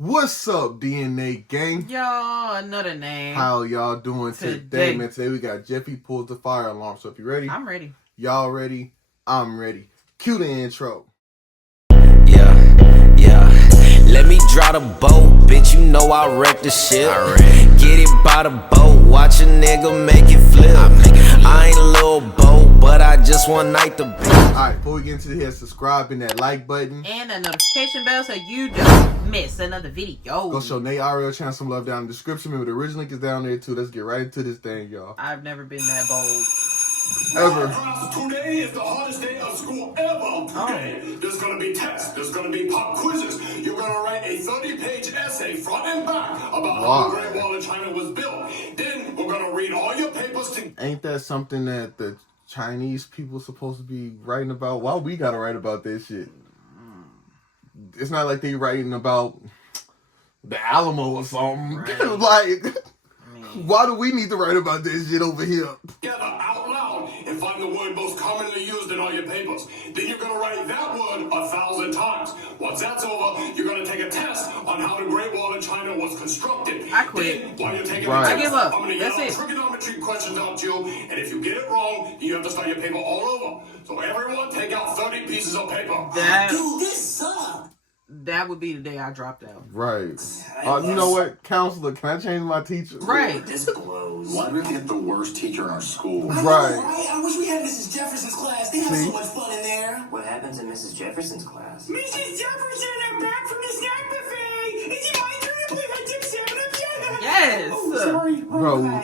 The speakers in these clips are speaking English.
What's up, D&NaeYT gang? Y'all, another name. How y'all doing today, man? Today we got Jeffy pulls the fire alarm. So if you ready? I'm ready. Y'all ready? I'm ready. Cue the intro. Yeah. Let me draw the boat, bitch. You know I wreck the shit. Get it by the boat, watch a nigga make it flip. I ain't a little boat, but I just one night to be. Alright, before we get into here, subscribe and that like button. And that notification bell so you don't miss another video. Go show NaeYT channel some love down in the description. Remember, the original link is down there too. Let's get right into this thing, y'all. I've never been that bold. Ever. Today is the hardest day of school ever. Today, there's going to be tests. There's going to be pop quizzes. You're going to write a 30-page essay, front and back, about how the Great Wall of China was built. Then we're going to read all your papers to... Ain't that something that the Chinese people supposed to be writing about? Why we got to write about this shit? It's not like they writing about the Alamo or something. Right. Like... Why do we need to write about this shit over here? Together, out loud, and find the word most commonly used in all your papers. Then you're going to write that word 1,000 times. Once that's over, you're going to take a test on how the Great Wall of China was constructed. I quit. Then, while you're taking Right. the test, I give up. I'm going to yell trigonometry questions out to you, and if you get it wrong, you have to start your paper all over. So everyone, take out 30 pieces of paper. Dude, this sucks. That would be the day I dropped out. Right. You know what, counselor? Can I change my teacher? Right. This blows. Why do we get the worst teacher in our school? Right. I wish we had Mrs. Jefferson's class. They have so much fun in there. What happens in Mrs. Jefferson's class? Mrs. Jefferson, I'm back from the snack buffet. Is it my turn to play my dip 7-Up yet? Yes. Oh, sorry. Bro,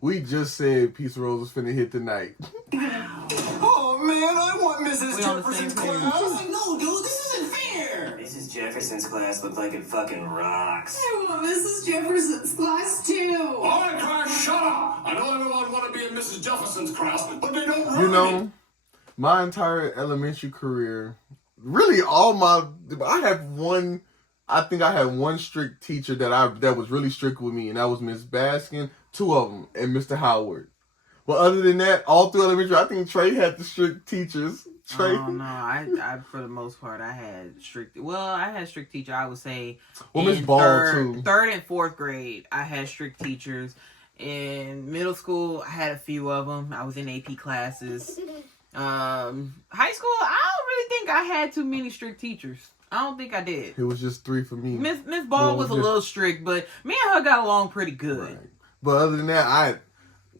we just said Piece of Rose was finna hit tonight. Oh, man, I want Mrs. We on the Jefferson's same page. class. I was like, no, dude, this isn't fair. Mrs. Jefferson's class looked like it fucking rocks. I want Mrs. Jefferson's class too. All right, class, shut up! I know everyone want to be in Mrs. Jefferson's class, but they don't really. You know, my entire elementary career, really I think I had one strict teacher that was really strict with me, and that was Miss Baskin, 2 of them, and Mr. Howard. But other than that, all through elementary, I think Trey had the strict teachers. Trey. Oh no, I for the most part I had strict teacher. I would say Miss Ball too. Third and fourth grade, I had strict teachers. In middle school, I had a few of them. I was in AP classes. High school, I don't really think I had too many strict teachers. I don't think I did. It was just 3 for me. Miss Ball was a little strict, but me and her got along pretty good. Right. But other than that, I had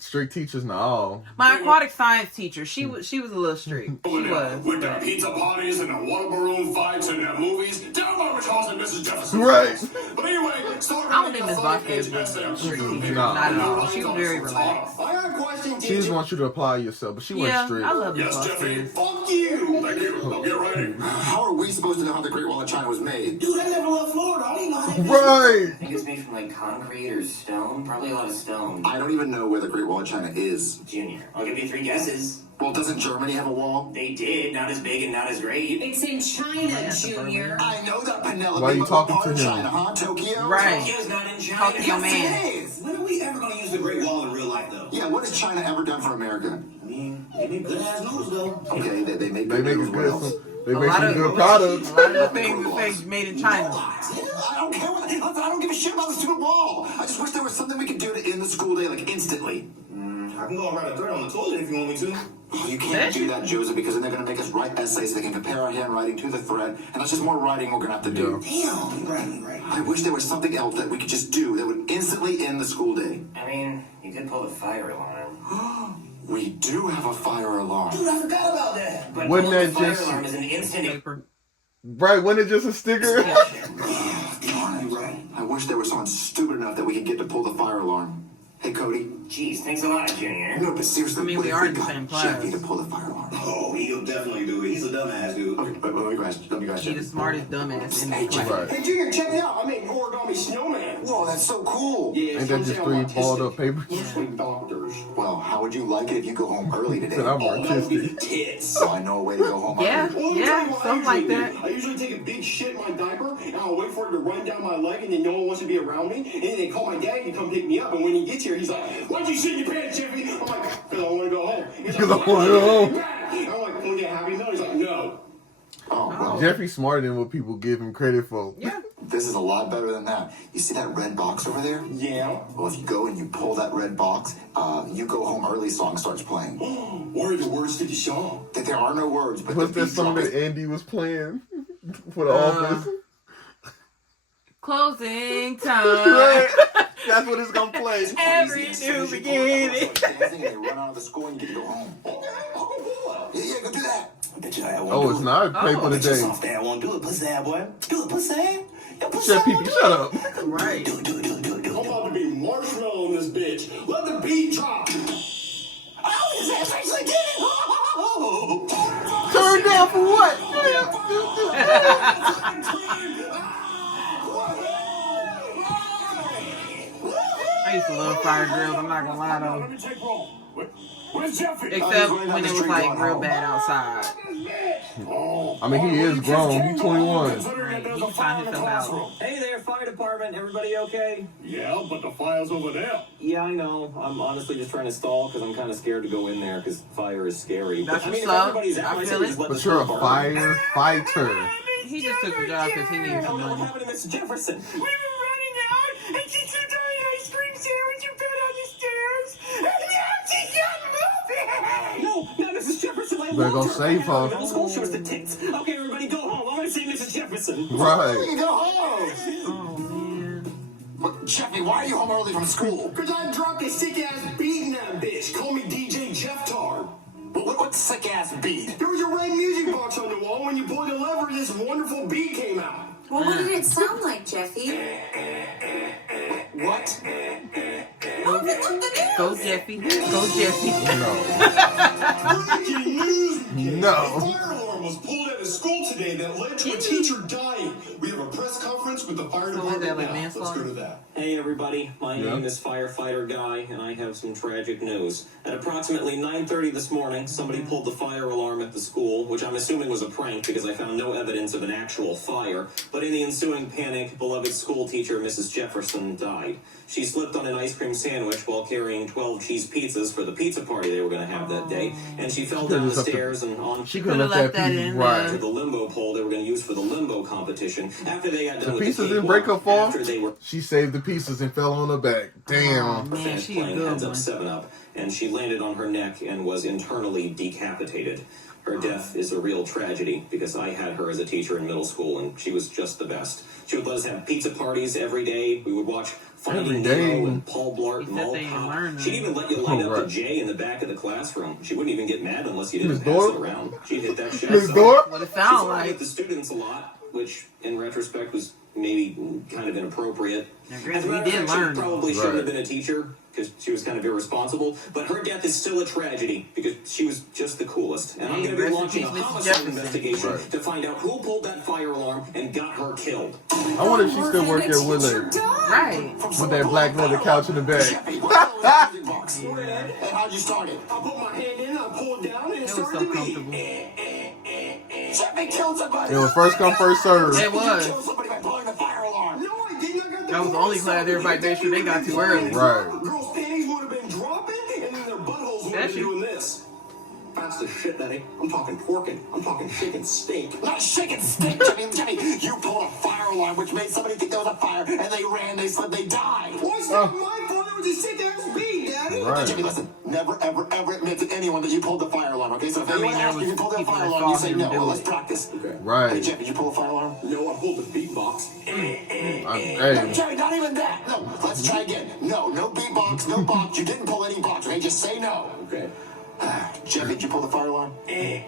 strict teachers now. My aquatic science teacher, she was a little strict. She was. With their pizza parties and their water balloon fights and their movies. Tell them I was and Mrs. Jefferson. Right. But anyway, start I don't think Miss Vasquez was strict teacher. Not at all. She was very relaxed. I got a question, She just wants you to apply yourself, but she wasn't strict. I love Miss Yes, Jeffy. Vasquez. Fuck you. Thank you. Now get ready. How are we supposed to know how the Great Wall of China was made? Dude, I never left Florida. I didn't know how that Right. I think it's made from like concrete or stone. Probably a lot of stone. I don't even know where the Great Wall of China is. Junior, I'll give you 3 guesses. Well, doesn't Germany have a wall? They did, not as big and not as great. It's in China, Junior. I know that, Penelope. Why are you but talking what to part of him? China, huh? Tokyo? Right. Tokyo's not in China. Talk to your man. it is. When are we ever going to use the Great Wall in real life, though? Yeah, what has China ever done for America? I mean, they make good-ass noodles, though. Okay, they make They good make news. it What good. else? They make some good products. A lot of the things that say made in China. I don't care. I don't give a shit about the stupid wall. I just wish there was something we could do to end the school day, like, instantly. I can go and write a thread on the toilet if you want me to. You can't do that, Joseph, because then they're going to make us write essays so they can compare our handwriting to the thread, and that's just more writing we're going to have to do. Damn, you're right. I wish there was something else that we could just do that would instantly end the school day. I mean, you could pull the fire alarm. We do have a fire alarm. Dude, I forgot about that. But Wouldn't pulling that the fire just- alarm is an instant... Paper. Right, wasn't it just a sticker? Darn, you're right. I wish there was someone stupid enough that we could get to pull the fire alarm. Hey, Cody. Jeez, thanks a lot, Junior. No, but seriously, I mean, what we if are in the got same class. Jeffy to pull the fire alarm? Oh, he'll definitely do it. He's a dumbass, dude. Okay, but let me guys. She the smartest dumbass in Hey, the Jeffy. class. Right. Hey, Junior, check it out. I made an origami snowman. Whoa, that's so cool. Yeah, Ain't that just 3 balled up papers? Between doctors. Well, how would you like it if you go home early today? Said I'm Oh, that would be artistic. tits. So I know a way to go home Yeah. early. Well, let me tell you what I something like usually that. do. I usually take a big shit in my diaper, and I'll wait for it to run down my leg, and then no one wants to be around me. And then they call my dad to come pick me up, and when he gets here, he's like, "Why'd you shit in your pants, Jeffy?" I'm like, "Because I want to go home." He's like, Because I wanna go home. I'm like, "Can we get happy meal?" He's like, "No." Oh, well, Jeffy's smarter than what people give him credit for. Yeah. then this is a lot better than that. You see that red box over there? Yeah. Well, if you go and you pull that red box, You Go Home Early song starts playing. What are the words to the song? That there are no words, but What's the that beat song drop that is- Andy was playing for the office? Closing time. Right. That's what it's gonna play. Every new beginning. Dancing and they run out of the school and you get to go home. Okay, I'll go pull out. Yeah, go do that. I bet you I won't Oh, do it's it. not paper Oh. Bet you today. soft ass won't do it, pussy ass boy. Do it, pussy ass. Yeah, pussy Chef ass Pee won't Pee, do shut it. up. Right. Do it. I'm about to be marshmallow in this bitch. Let the beat drop. Oh, his ass actually did it. Oh. Turn down for what? I used to love Fire Girls. I'm not gonna lie though. Let me take roll. Where's Jeffy? Except when it was like real bad outside. I mean, he is grown. He's 21. Right. He can find himself out. Hey there, fire department. Everybody okay? Yeah, but the file's over there. Yeah, I know. I'm honestly just trying to stall because I'm kind of scared to go in there because fire is scary. That's But, I mean, what's if up. everybody's out, I I feel say it. just let But the you're a school burn. firefighter. He just took the job because he needed some What money. happened to Mrs. Jefferson? We were running out, and she took our ice cream sandwich and put it on the stairs, and now she's not moving! No, not Mrs. Jefferson. I Better go loved her. save her. Middle school, she was the tits. Okay, everybody, go home. I want to see Mrs. Jefferson. Right. You go home. Oh man. But, Jeffy, why are you home early from school? Cause I dropped a sick ass beat in that bitch. Call me DJ Jeff Tar. What sick ass beat? There was a red music box on the wall. When you pulled the lever, this wonderful beat came out. Well, what did it sound like, Jeffy? What? Go Jeffy. Go Jeffy. Breaking news! No. A fire alarm was pulled out of school today that led to a teacher dying. We have a press conference with the fire So is that department like now. Let's manslaughter? go to that. Hey everybody, my Yeah. name is Firefighter Guy, and I have some tragic news. At approximately 9:30 this morning, somebody pulled the fire alarm at the school, which I'm assuming was a prank because I found no evidence of an actual fire. But in the ensuing panic, beloved school teacher Mrs. Jefferson died. She slipped on an ice cream sandwich while carrying 12 cheese pizzas for the pizza party they were going to have that day, and she fell down the stairs and on She Could've could have left left that that piece in right. to the limbo pole they were going to use for the limbo competition. After they got done The with pieces the didn't break her cakewalk, fall. after they were She saved the pieces and fell on her back. Oh Damn. man, fans she a playing good Heads Up one. 7-Up, and she landed on her neck and was internally decapitated. Her death is a real tragedy because I had her as a teacher in middle school, and she was just the best. She would let us have pizza parties every day. We would watch Every Finding day. Nemo and Paul Blart He and said Mall they didn't Cop. learn She'd that. even let you line Oh, up right. the J in the back of the classroom. She wouldn't even get mad unless you Miss didn't pass Dorp? it around. She'd hit that shit. Miss So- Dorp? What it She sound flirted like. with the students a lot, which in retrospect was maybe kind of inappropriate. Now, As granted, a we matter of did fact, learn. she probably shouldn't have Right. been a teacher because she was kind of irresponsible. But her death is still a tragedy because she was just the coolest. And I'm Hey, going to be rest in launching a peace, Mrs. homicide Jefferson. investigation Right. to find out who pulled that fire alarm and got her killed. I wonder if she still work at Willard Right. with that black leather couch in the back. Jeffy, what's the music box? And how'd you start it? I put my hand in, I pulled down, and it It was started so to beat. comfortable. Jeffy killed somebody. It was first come, first serve. It You was. killed somebody by blowing the fire alarm. No, I didn't. I got the That was the only class everybody made sure they got to early. Right. Girls' panties would have been dropping, and then their buttholes would have That been doing this. Fast as shit, Daddy. I'm talking porking. I'm talking chicken steak. Not chicken stick, Jeffy. You pulled a fire alarm, which made somebody think there was a fire, and they ran, they slipped, they died. What's not my fault? It was a sick ass beat, Daddy. Right. Jimmy, listen, never, ever, ever admit to anyone that you pulled the fire alarm, okay? So if I mean, anyone there asks you if you was pulled that people fire that alarm, you saw say him no. do Well, let's it. practice. Okay. Hey, Right. Jeff, did you pull a fire alarm? No, I pulled the beatbox. No, Hey. Jerry, not even that. No, let's try again. No beatbox, no box. You didn't pull any box, okay? Just say no. Okay. Jeff, did you pull the fire alarm? Okay,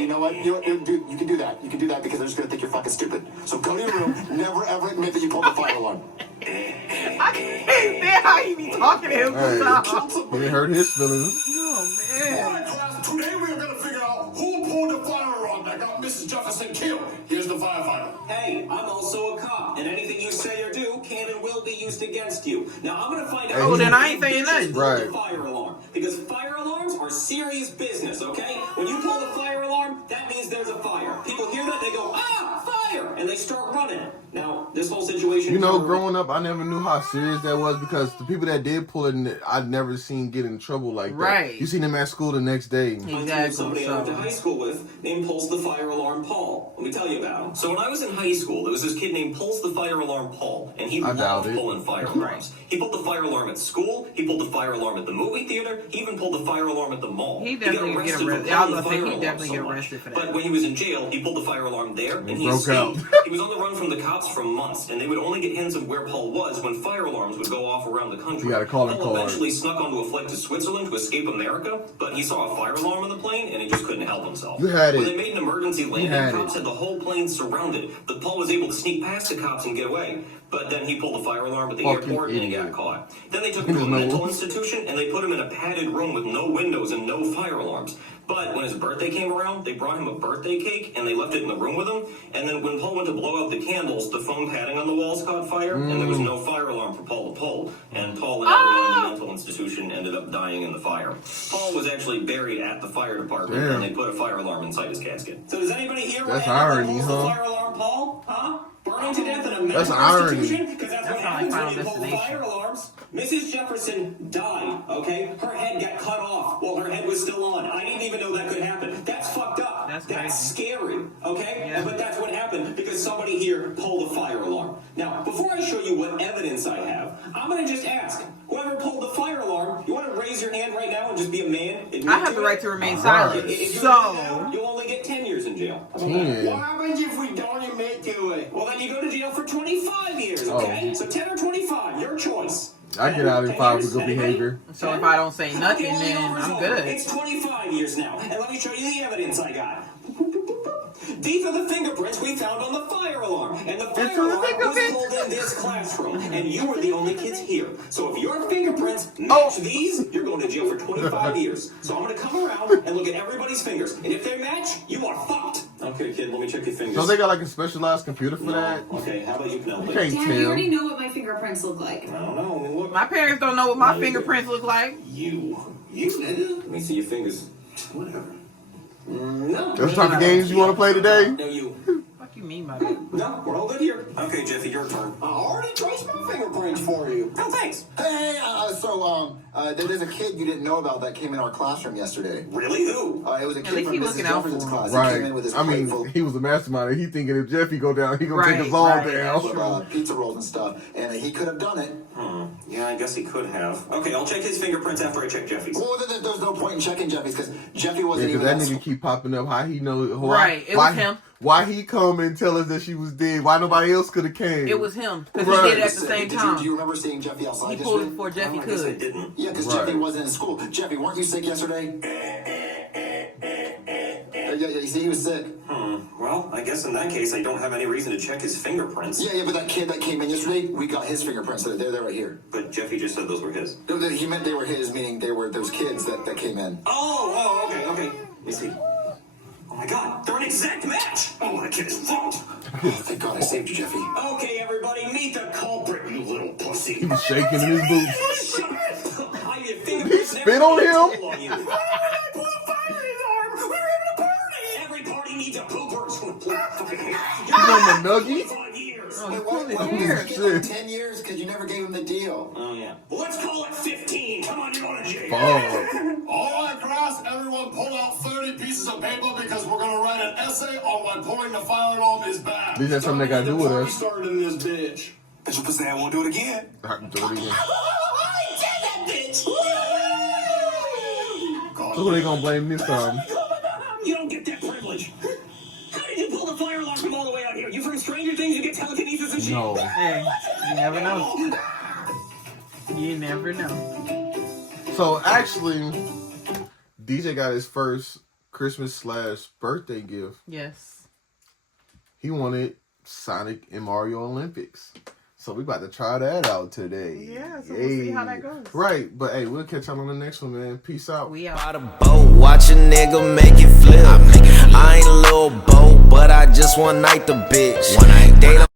you know what? You can do that. You can do that because they're just gonna think you're fucking stupid. So go to your room. Never ever admit that you pulled the fire alarm. I can't stand how you be talking to him Hey. sometimes. He didn't hurt his feelings. Oh All man. right, class. Today we are going to figure out who pulled the fire alarm that got Mrs. Jefferson killed. Here's the firefighter. Hey, I'm also a cop, and anything you say or do can and will be used against you. Now I'm gonna find out. Oh, then I ain't saying nothing. Pulled Right. the fire alarm, because fire alarms are serious business. Okay, when you pull the fire alarm, that means there's a fire. People hear that, they go, ah, fire, and they start running. Now, this whole situation... You know, growing up, I never knew how serious that was because the people that did pull it, I'd never seen get in trouble like that. Right. You seen them at school the next day. Exactly. Somebody I went to high school with named Pulse the Fire Alarm Paul. Let me tell you about him. So when I was in high school, there was this kid named Pulse the Fire Alarm Paul, and he loved pulling fire alarms. He pulled the fire alarm at school. He pulled the fire alarm at the movie theater. He even pulled the fire alarm at the mall. He definitely got get arrested. I was gonna say he definitely get arrested for that. But when he was in jail, he pulled the fire alarm there, and he broke out. escaped. He was on the run from the cops for months, and they would only get hints of where Paul was when fire alarms would go off around the country. You got a calling Paul card. eventually snuck onto a flight to Switzerland to escape America, but he saw a fire alarm on the plane, and he just couldn't help himself. You had When it. they made an emergency landing, cops had the whole plane surrounded, but Paul was able to sneak past the cops and get away. But then he pulled the fire alarm at the airport and he got caught. Then they took him to a mental institution and they put him in a padded room with no windows and no fire alarms. But when his birthday came around, they brought him a birthday cake and they left it in the room with him. And then when Paul went to blow out the candles, the foam padding on the walls caught fire and there was no fire alarm for Paul to pull. And Paul and everyone in the mental institution ended up dying in the fire. Paul was actually buried at the fire department and they put a fire alarm inside his casket. So does anybody here That's irony, the huh? fire alarm, Paul? Huh? Burning to death in a mental That's irony. institution? Because that's what happens when you pull Destination. fire alarms. Mrs. Jefferson died, okay? Her head got cut off while her head was still on. I didn't even know that could happen. That's fucked up. That's scary, okay? Yeah. But that's what happened because somebody here pulled a fire alarm. Now, before I show you what evidence I have, I'm going to just ask, whoever pulled the fire alarm, you want to raise your hand right now and just be a man? I have the right to remain silent. If you So admit now, you'll only get 10 years in jail. What happens if we don't admit to it? Well, then you go to jail for 25 years, okay? So 10 or 25, your choice. I get out in 5 for good behavior. So if I don't say nothing, then I'm good. It's 25 years now, and let me show you the evidence I got. These are the fingerprints we found on the fire alarm, and the fire alarm was pulled in this classroom, and you were the only kids here. So if your fingerprints match these, you're going to jail for 25 years. So I'm going to come around and look at everybody's fingers, and if they match, you are fucked. Okay, kid, let me check your fingers. So they got like a specialized computer for that? Okay, how about you, Penelope? You can't Dad, you tell. already know what my fingerprints look like. I don't know. I mean, look. My parents don't know what my fingerprints look like. You nigga. Let me see your fingers. Whatever. No. Those type of games you want to play today? No, you. What do you mean by that? No, we're all good here. Okay, Jeffy, your turn. I already traced my fingerprints for you. Oh, thanks. Hey, there's a kid you didn't know about that came in our classroom yesterday. Really? Who? It was a At kid least from he Mrs. looking out Jefferson's for class. him. He came in with his Right. I mean, plate full he was the mastermind. He thinking if Jeffy go down, he gonna Right, take us all right. down. full of pizza rolls and stuff, and he could have done it. Yeah, I guess he could have. Okay, I'll check his fingerprints after I check Jeffy's. Well, there's no point in checking Jeffy's because Jeffy wasn't Yeah, even because that at nigga keep popping up. How he know? Right, it was him. Why he come and tell us that she was dead? Why nobody else could have came? It was him. Because Right. he did it at the same time. Do you remember seeing Jeffy outside He pulled it yesterday? before Jeffy I guess I could. didn't. Yeah, because Right. Jeffy wasn't in school. Jeffy, weren't you sick yesterday? Yeah, you see, he was sick. Well, I guess in that case, I don't have any reason to check his fingerprints. Yeah, but that kid that came in yesterday, we got his fingerprints. They're right here. But Jeffy just said those were his. No, he meant they were his, meaning they were those kids that came in. Okay. Let me see. Oh my god, they're an exact match! Oh, that kid is fucked! Oh, thank God I saved you, Jeffy. Okay, everybody, meet the culprit, you little pussy. He was shaking in his boots. Shut up! He spit on him? Everybody needs a pooper. You know Nuggie? Oh, he Wait, pulled his why hair. did you get 10 years? Because you never gave him the deal. Oh, yeah. Well, let's call it 15. Come on, you're going to jail. Fuck. All right, class, everyone pull out 30 pieces of paper because we're going to write an essay on why pulling the fire alarm is bad. These are something they gotta do with us. Started in this bitch. Bet your pussy I won't do it again. I can do it again. I did that, bitch! So who they gonna blame this time? You don't get that privilege. How did you pull the fire alarm from all the way out here? You from Stranger Things, you get telekinesis and shit? No. Hey, you never know. You never know. So actually, DJ got his first Christmas/birthday gift. Yes. He wanted Sonic and Mario Olympics. So we about to try that out today. Yeah, so we'll see how that goes. Right, but hey, we'll catch y'all on the next one, man. Peace out. We out. By the boat, watch a nigga make it flip. I ain't a little boat, but I just one night the bitch.